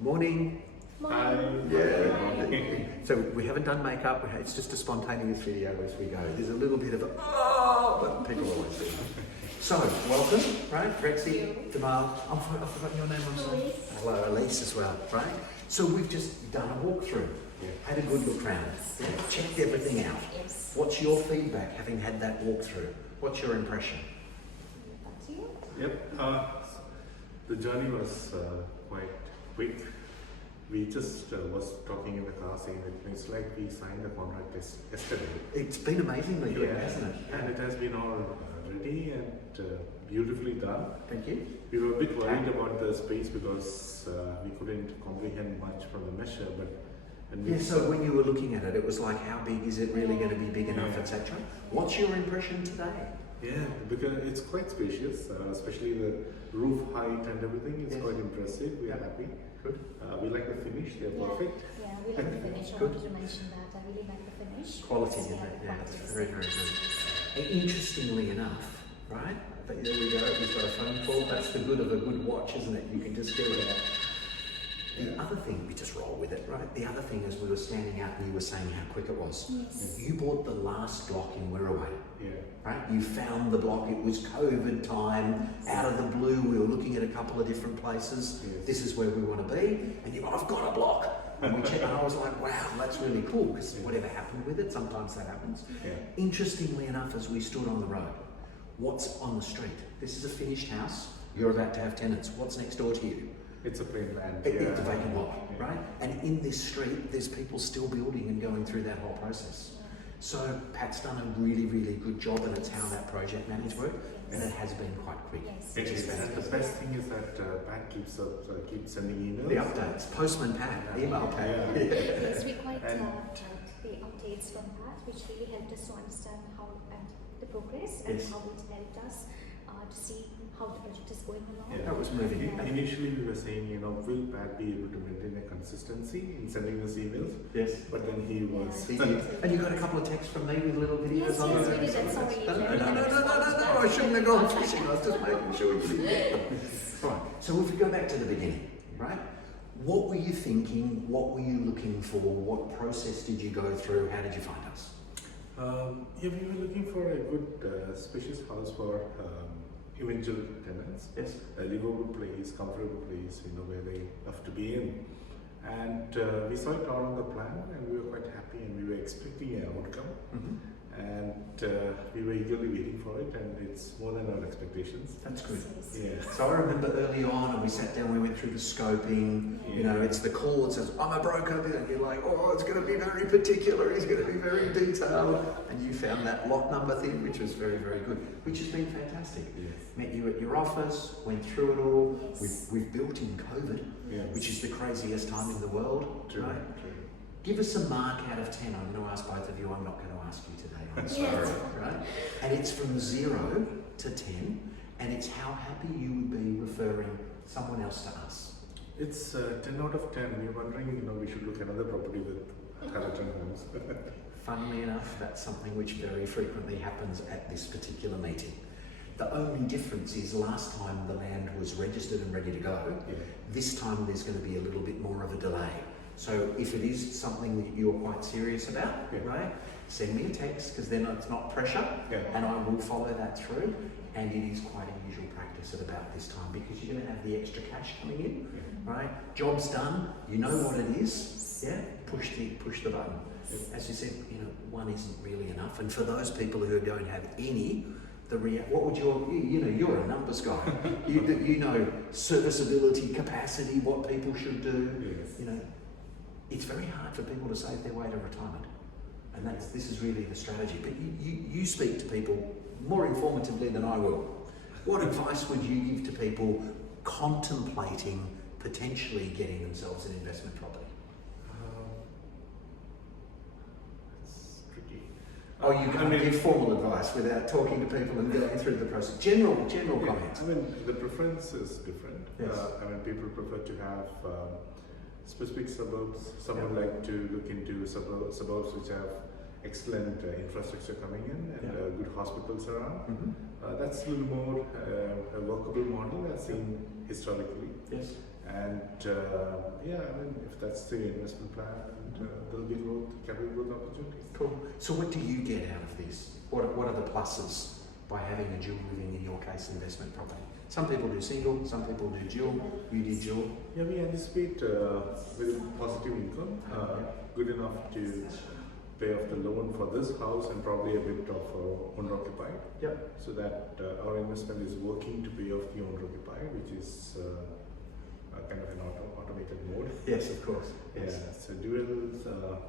Morning. Morning. Yeah. So we haven't done makeup. It's just a spontaneous video as we go. There's a little bit of a but people always do. So welcome, right? Rexy, Demal. I've forgotten your name. I'm sorry. Hello, Elise as well, right? So we've just done a walkthrough. Had a good look round. Checked everything out. Yes. What's your feedback having had that walkthrough? What's your impression? Back to you. Yep. The journey was quite quick. We just was talking in the car saying that it's like we signed the contract yesterday. It's been amazingly good, hasn't it? And it has been all ready and beautifully done. Thank you. We were a bit worried about the space because we couldn't comprehend much from the measure, but So when you were looking at it, it was like, how big is it really going to be big enough, Yeah. etc. What's your impression today? yeah, because it's quite spacious, especially the roof height and everything. It's Yes. quite impressive. We are happy. Good. We like the finish. They're perfect. Yeah, we like the finish. I Good. wanted to mention that. I really like the finish. Quality, isn't Yeah, it? Yeah, quality it's is very, there. very good. Interestingly enough, right? But there we go. He's got a phone call. That's the good of a good watch, isn't it? You can just do it. The other thing, we just roll with it, right? The other thing is we were standing out and you were saying how quick it was. Yes. You bought the last block in Wirraway, Yeah. right? You found the block. It was COVID time. Out of the blue, we were looking at a couple of different places. Yes. This is where we want to be. And you go, I've got a block. And we checked, and I was like, wow, that's really cool, because whatever happened with it, sometimes that happens. Yeah. Interestingly enough, as we stood on the road, what's on the street? This is a finished house. You're about to have tenants. What's next door to you? It's a plain land. It's a vacant lot, Yeah. right? And in this street, there's people still building and going through that whole process. So Pat's done a really, really good job, and it's how that project managed work, and it has been quite quick. Yes. It is. And the best thing is that Pat keeps sending emails. The updates, Postman Pat, email Pat. Yeah. Yes, we quite And- liked the updates from that, which really helped us to understand how and the progress and Yes. how it helped us to see how the project is going along. Yeah. That was moving. Initially, we were saying, will Pat be able to maintain a consistency in sending us emails? Yes. But then he was. Yeah. And you got a couple of texts from me with little videos Yes, on yes, it. we did that. Sorry. No, I shouldn't have gone fishing. I was just making sure you didn't get them. Right, so if we go back to the beginning, right? What were you thinking? What were you looking for? What process did you go through? How did you find us? We were looking for a good, spacious house for eventual tenants. Yes. A livable place, comfortable place, where they have to be in. And we saw it all on the plan, and we were quite happy, and we were expecting an outcome. Mm-hmm. And we were eagerly waiting for it, and it's more than our expectations. That's good. Yeah. So I remember early on, and we sat down, we went through the scoping. You know, it's the call that says, I'm a broker, and you're like, oh, it's going to be very particular, it's going to be very detailed. And you found that lot number thing, which was very, very good, which has been fantastic. Yes. Met you at your office, went through it all. Yes. We've built in COVID, Yes. which is the craziest time in the world, True. right? True. Give us a mark out of 10. I'm going to ask both of you. I'm not going to ask you today. I'm sorry, Yes. right? And it's from 0 to 10, and it's how happy you would be referring someone else to us. It's 10 out of 10. We're wondering, we should look another property with Carlton Homes. Funnily enough, that's something which very frequently happens at this particular meeting. The only difference is last time the land was registered and ready to go. Yeah. This time there's going to be a little bit more of a delay. So if it is something that you're quite serious about, Yeah. right, send me a text, because then it's not pressure, Yeah. and I will follow that through. And it is quite a usual practice at about this time, because you're going to have the extra cash coming in, right? Job's done, you know what it is, yeah? Push the button. As you said, one isn't really enough. And for those people who don't have any, what would you're a numbers guy. you know serviceability, capacity, what people should do. Yes. It's very hard for people to save their way to retirement, and this is really the strategy. But you speak to people more informatively than I will. What advice would you give to people contemplating potentially getting themselves an investment property? It's tricky. Oh, you can't give formal advice without talking to people and going through the process. General comments. The preference is different. Yes. People prefer to have specific suburbs. Some would like to look into suburbs which have excellent infrastructure coming in and good hospitals around. Mm-hmm. That's a little more a workable model as seen historically. Yes. And yeah, I mean, if that's the investment plan, and there'll be growth, capital growth opportunities. Cool. So what do you get out of this? What are the pluses by having a dual living, in your case, investment property? Some people do single, some people do dual. You do dual. Yeah, we anticipate with positive income, good enough to pay off the loan for this house and probably a bit of owner-occupied. Yep. So that our investment is working to pay off the owner-occupied, which is kind of an automated mode. Yes, of course. Yes. Yeah, so dual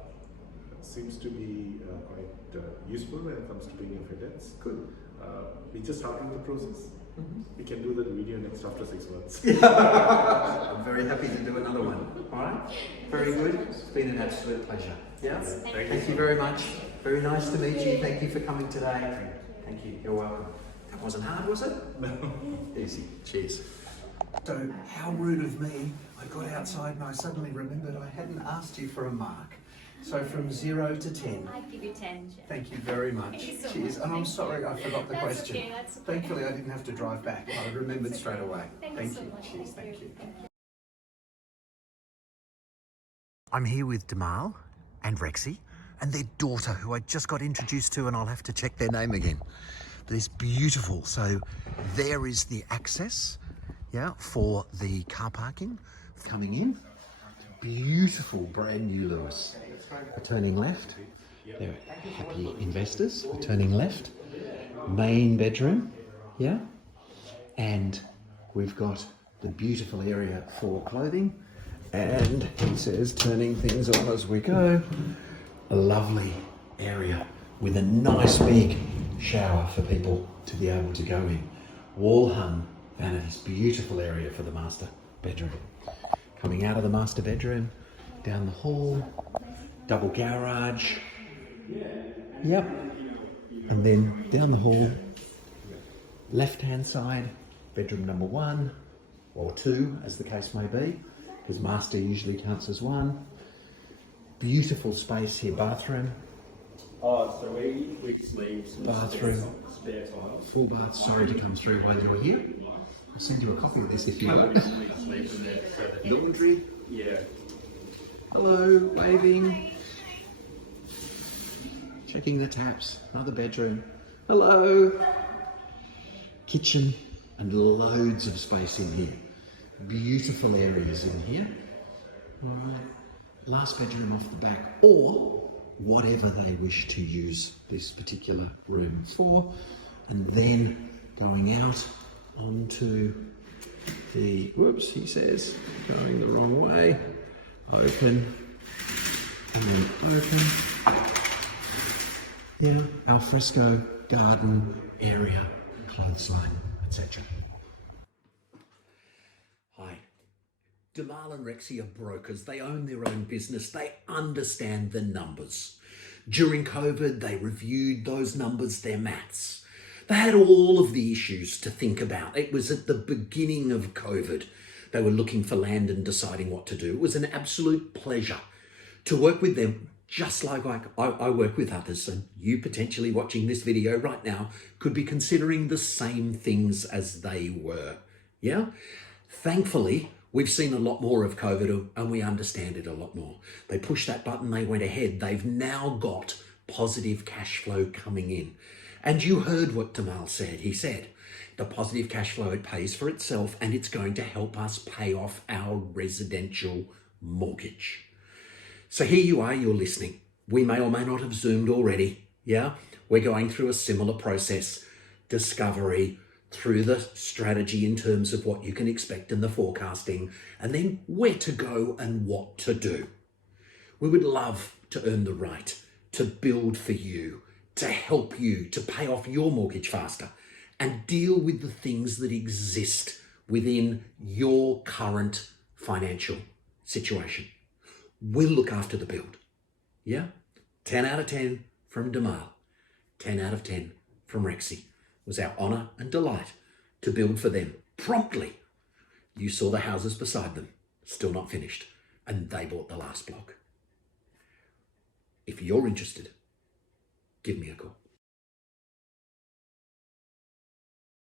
seems to be quite useful when it comes to paying off your debts. Good. We just started the process. Mm-hmm. We can do that video next after 6 months. I'm very happy to do another one. All right. Very good. It's been an absolute pleasure. Yeah. Thank you very much. Very nice to meet you. Thank you for coming today. Thank you. You're welcome. That wasn't hard, was it? No. Easy. Cheers. So, how rude of me. I got outside and I suddenly remembered I hadn't asked you for a mark. So from 0 to 10. I'd give you 10, Jeff. Thank you very much. Thank you so Cheers. much. And I'm sorry I forgot the That's question. okay, that's okay. Thankfully I didn't have to drive back. I remembered That's straight okay. away. Thank you so much. Cheers. Thank you. Thank you. I'm here with Demal and Rexy and their daughter, who I just got introduced to, and I'll have to check their name again. But it's beautiful. So there is the access, yeah, for the car parking coming in. Beautiful brand new Lewis. We're turning left. They're happy investors. We're turning left. Main bedroom, yeah. And we've got the beautiful area for clothing. And he says, turning things on as we go. A lovely area with a nice big shower for people to be able to go in. Wall hung vanities. Beautiful area for the master bedroom. Coming out of the master bedroom, down the hall, double garage. Yep. And then down the hall, left-hand side, bedroom number 1 or 2, as the case may be, because master usually counts as 1. Beautiful space here, bathroom. Oh, so we sleep some Bathroom. spare time. Full bath. Sorry to come through while you're here. I'll send you a copy of this if you like. We sleep in there. So the Laundry. yeah. Hello, waving. Checking the taps. Another bedroom. Hello. Kitchen and loads of space in here. Beautiful areas in here. All right. Last bedroom off the back, or whatever they wish to use this particular room for. And then going out onto the, whoops, he says, going the wrong way. Open, and then open. Yeah, alfresco garden area, clothesline, etc. Hi. Demal and Rexy are brokers. They own their own business. They understand the numbers. During COVID, they reviewed those numbers, their maths. They had all of the issues to think about. It was at the beginning of COVID. They were looking for land and deciding what to do. It was an absolute pleasure to work with them, just like I work with others. And you potentially watching this video right now could be considering the same things as they were. Yeah? Thankfully, we've seen a lot more of COVID and we understand it a lot more. They pushed that button, they went ahead. They've now got positive cash flow coming in. And you heard what Demal said. He said, the positive cash flow, it pays for itself and it's going to help us pay off our residential mortgage. So here you are, you're listening. We may or may not have Zoomed already. Yeah, we're going through a similar process, discovery, through the strategy in terms of what you can expect in the forecasting, and then where to go and what to do. We would love to earn the right to build for you, to help you to pay off your mortgage faster and deal with the things that exist within your current financial situation. We'll look after the build. Yeah? 10 out of 10 from Demal. 10 out of 10 from Rexy. It was our honour and delight to build for them promptly. You saw the houses beside them, still not finished, and they bought the last block. If you're interested, give me a call.